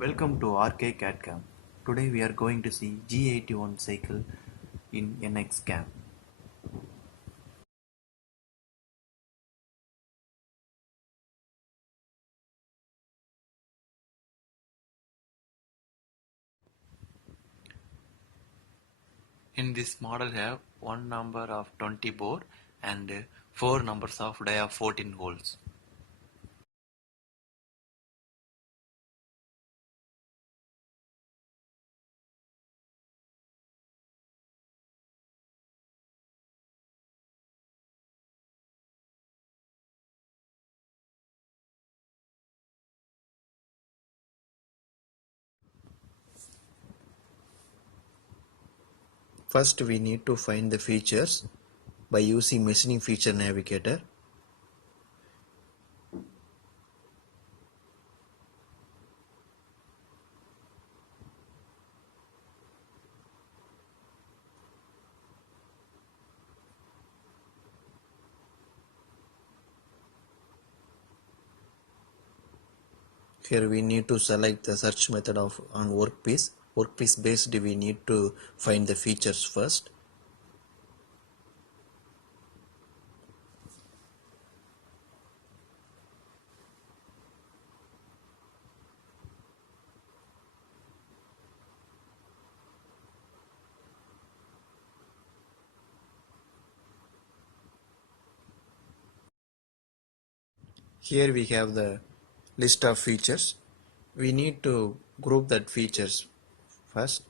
Welcome to CAM. Today we are going to see G81 cycle in CAM. In this model have one number of 20 bore and four numbers of die of 14 holes. First we need to find the features by using machining feature navigator. Here we need to select the search method of on workpiece. Workpiece based we need to find the features first. Here we have the list of features. We need to group that features first.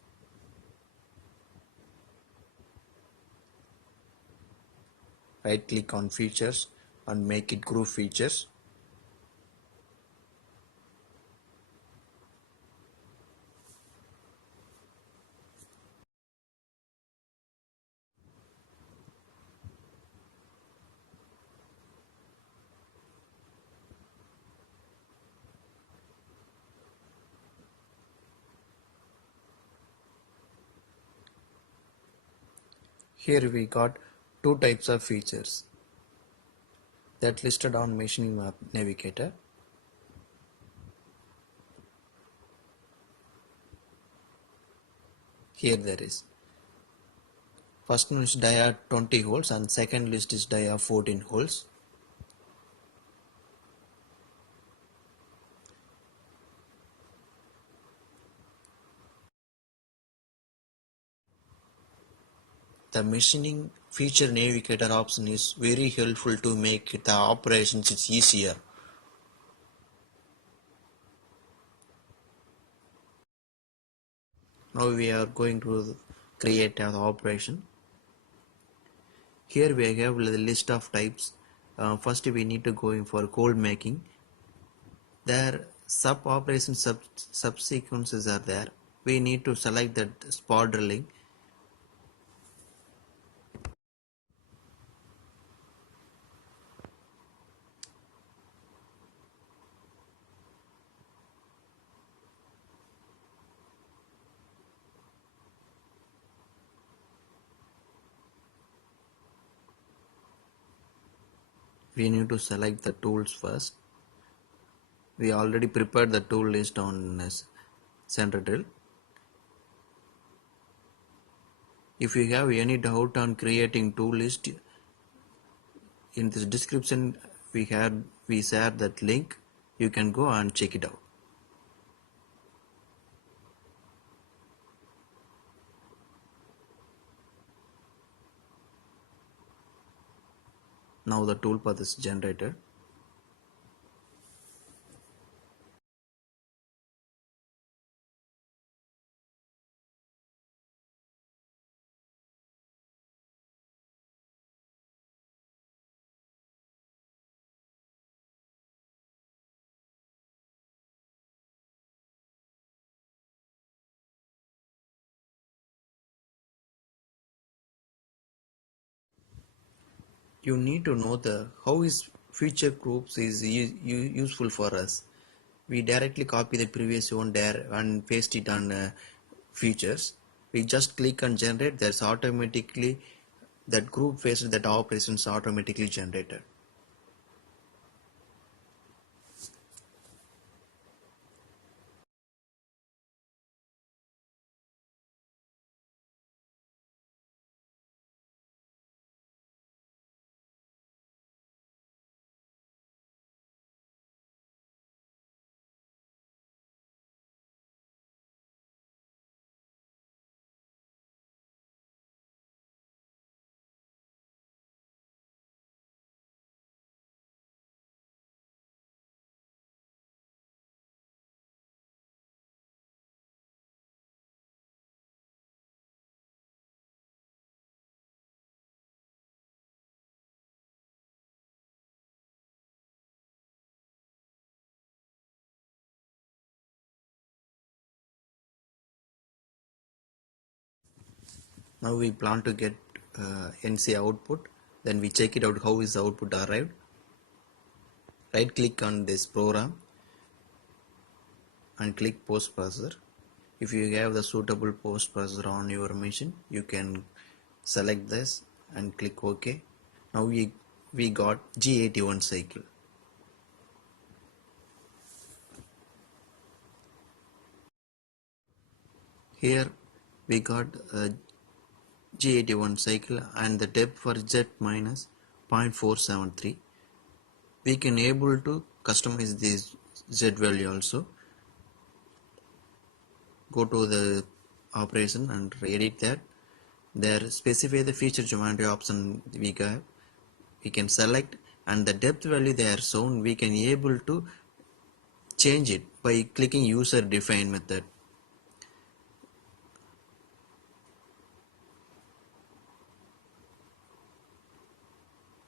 Right click on features and make it group features. Here we got two types of features that listed on machining map navigator. Here there is. First one is die of 20 holes and second list is die of 14 holes. The machining feature navigator option is very helpful to make the operations easier. Now we are going to create an operation. Here we have the list of types. First we need to go in for cold making. There sub operation subsequences are there. We need to select that spot drilling. We need to select the tools first. We already prepared the tool list on center drill. If you have any doubt on creating tool list, in this description we share that link. You can go and check it out. Now the tool path is generated. You need to know the how is feature groups is useful for us. We directly copy the previous one there and paste it on features. We just click on generate. That's automatically that group phase that operations automatically generated. Now we plan to get NC output. Then we check it out how is the output arrived. Right click on this program and click post processor. If you have the suitable post processor on your machine, you can select this and click OK. Now we got G81 cycle. Here we got a G81 cycle and the depth for Z minus 0.473. We can able to customize this Z value also. Go to the operation and edit that. There specify the feature geometry option we got. We can select and the depth value they are shown. We can able to change it by clicking user define method.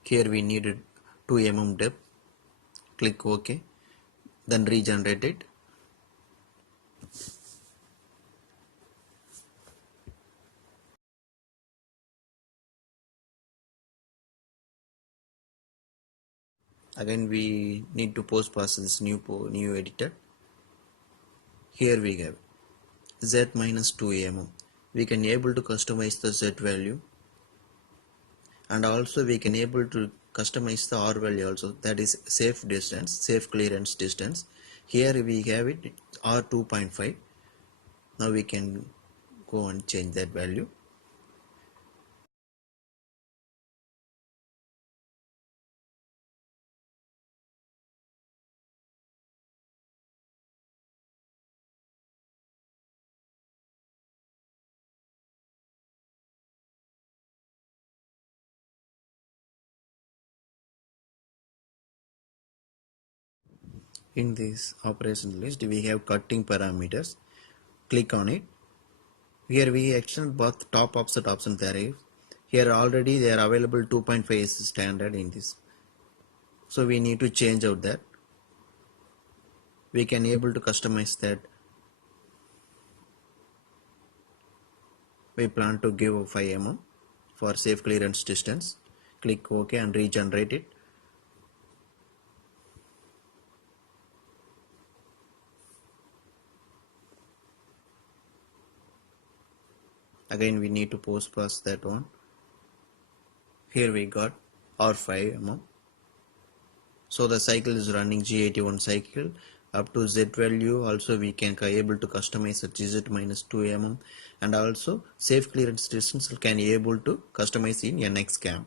Here we needed 2 mm depth. Click OK. Then regenerate it. Again we need to post process this new editor. Here we have Z minus 2 mm. We can able to customize the Z value, and also we can able to customize the R value also, that is safe distance, safe clearance distance. Here we have it R 2.5. Now we can go and change that value. In this operation list we have cutting parameters. Click on it. Here we extend both top offset option there. Here already they are available 2.5 is standard in this. So we need to change out that. We can able to customize that. We plan to give 5 mm for safe clearance distance. Click OK and regenerate it. Again we need to post process that one. Here we got R5 mm. So the cycle is running G81 cycle up to Z value. Also we can able to customize at Z minus 2 mm, and also safe clearance distance can able to customize in NX CAM.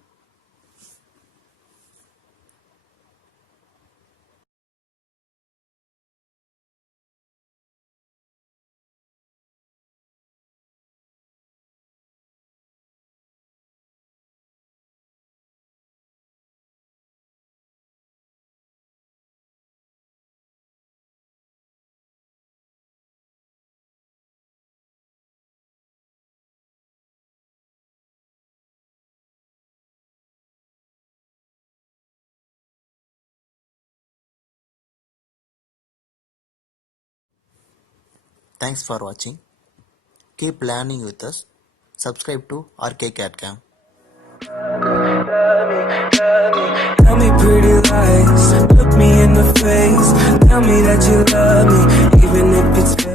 Thanks for watching. Keep learning with us. Subscribe to RK-CAD-CAM. Tell me pretty lies, look me in the face. Tell me that you love me, even if it's fake.